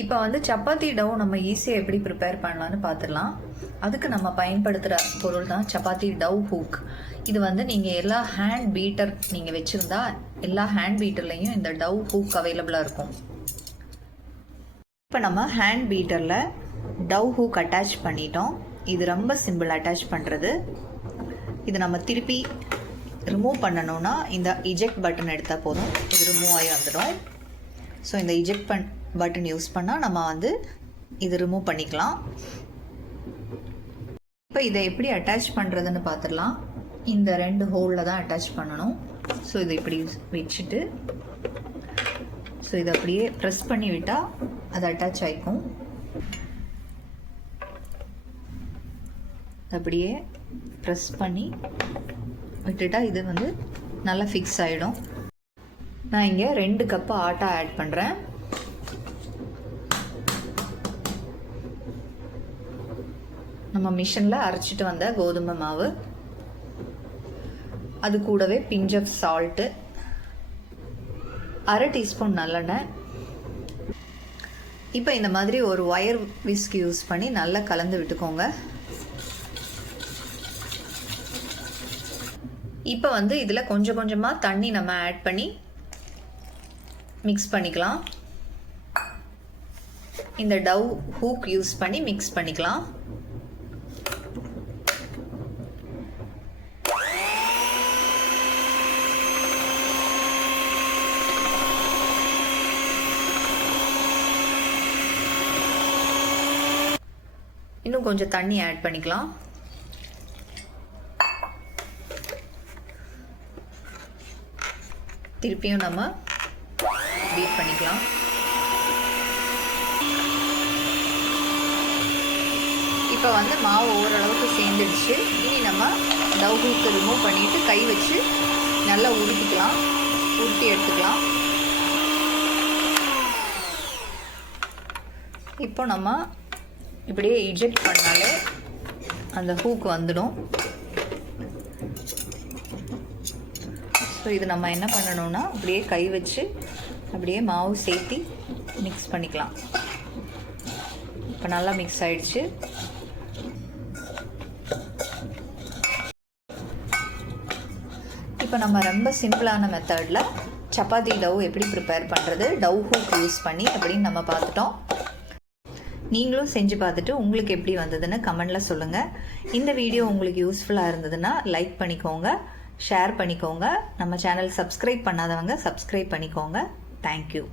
இப்போ வந்து சப்பாத்தி டவ் நம்ம ஈஸியாக எப்படி ப்ரிப்பேர் பண்ணலான்னு பார்த்துடலாம். அதுக்கு நம்ம பயன்படுத்துகிற பொருள் தான் சப்பாத்தி டவ் ஹூக். இது வந்து நீங்கள் எல்லா ஹேண்ட் பீட்டர் நீங்கள் வச்சுருந்தா எல்லா ஹேண்ட் பீட்டர்லேயும் இந்த டவ் ஹூக் அவைலபிளாக இருக்கும். இப்போ நம்ம ஹேண்ட் பீட்டரில் டவ் ஹூக் அட்டாச் பண்ணிட்டோம். இது ரொம்ப சிம்பிள் அட்டாச் பண்ணுறது. இது நம்ம திருப்பி ரிமூவ் பண்ணணும்னா இந்த இஜெக்ட் பட்டன் எடுத்தால் போதும், இது ரிமூவ் ஆகி வந்துடும். ஸோ இந்த இஜெக்ட் பட்டன் யூஸ் பண்ணால் நம்ம வந்து இது ரிமூவ் பண்ணிக்கலாம். இப்போ இதை எப்படி அட்டாச் பண்ணுறதுன்னு பார்த்துடலாம். இந்த 2 ஹோலில் தான் அட்டாச் பண்ணணும். ஸோ இதை இப்படி வச்சுட்டு ஸோ இதை அப்படியே ப்ரெஸ் பண்ணி விட்டால் அது அட்டாச் ஆகிக்கும். அப்படியே ப்ரெஸ் பண்ணி விட்டுட்டா இது வந்து நல்லா ஃபிக்ஸ் ஆகிடும். நான் இங்கே 2 கப்பு ஆட்டா ஆட் பண்ணுறேன். நம்ம மிஷினில் அரைச்சிட்டு வந்த கோதுமை மாவு, அது கூடவே பிஞ்ச் ஆஃப் சால்ட்டு, 1/2 டீஸ்பூன் நல்லெண்ணெய். இப்போ இந்த மாதிரி ஒரு ஒயர் விஸ்க் யூஸ் பண்ணி நல்லா கலந்து விட்டுக்கோங்க. இப்போ வந்து இதில் கொஞ்சம் கொஞ்சமாக தண்ணி நம்ம ஆட் பண்ணி மிக்ஸ் பண்ணிக்கலாம். இந்த டவ் ஹூக் யூஸ் பண்ணி மிக்ஸ் பண்ணிக்கலாம். இன்னும் கொஞ்சம் தண்ணி ஆட் பண்ணிக்கலாம். திருப்பியும் நம்ம பீட் பண்ணிக்கலாம். இப்போ வந்து மாவு ஓரளவுக்கு சேர்ந்துடுச்சு. இனி நம்ம டவ் ஹூக்கை ரிமூவ் பண்ணிவிட்டு கை வச்சு நல்லா உருட்டிக்கலாம், உருட்டி எடுத்துக்கலாம். இப்போ நம்ம இப்படியே இஜெக்ட் பண்ணாலே அந்த ஹூக் வந்துடும். ஸோ இது நம்ம என்ன பண்ணணும்னா அப்படியே கை வச்சு அப்படியே மாவு சேர்த்தி மிக்ஸ் பண்ணிக்கலாம். இப்போ நல்லா மிக்ஸ் ஆகிடுச்சு. இப்போ நம்ம ரொம்ப சிம்பிளான மெத்தடில் சப்பாத்தி டவ் எப்படி ப்ரிப்பேர் பண்ணுறது டவ் ஹூக் யூஸ் பண்ணி அப்படின்னு நம்ம பார்த்துட்டோம். நீங்களும் செஞ்சு பார்த்துட்டு உங்களுக்கு எப்படி வந்ததுன்னு கமெண்டில் சொல்லுங்கள். இந்த வீடியோ உங்களுக்கு யூஸ்ஃபுல்லாக இருந்ததுன்னா லைக் பண்ணிக்கோங்க, ஷேர் பண்ணிக்கோங்க. நம்ம சேனல் சப்ஸ்கிரைப் பண்ணாதவங்க சப்ஸ்கிரைப் பண்ணிக்கோங்க. தேங்க்யூ.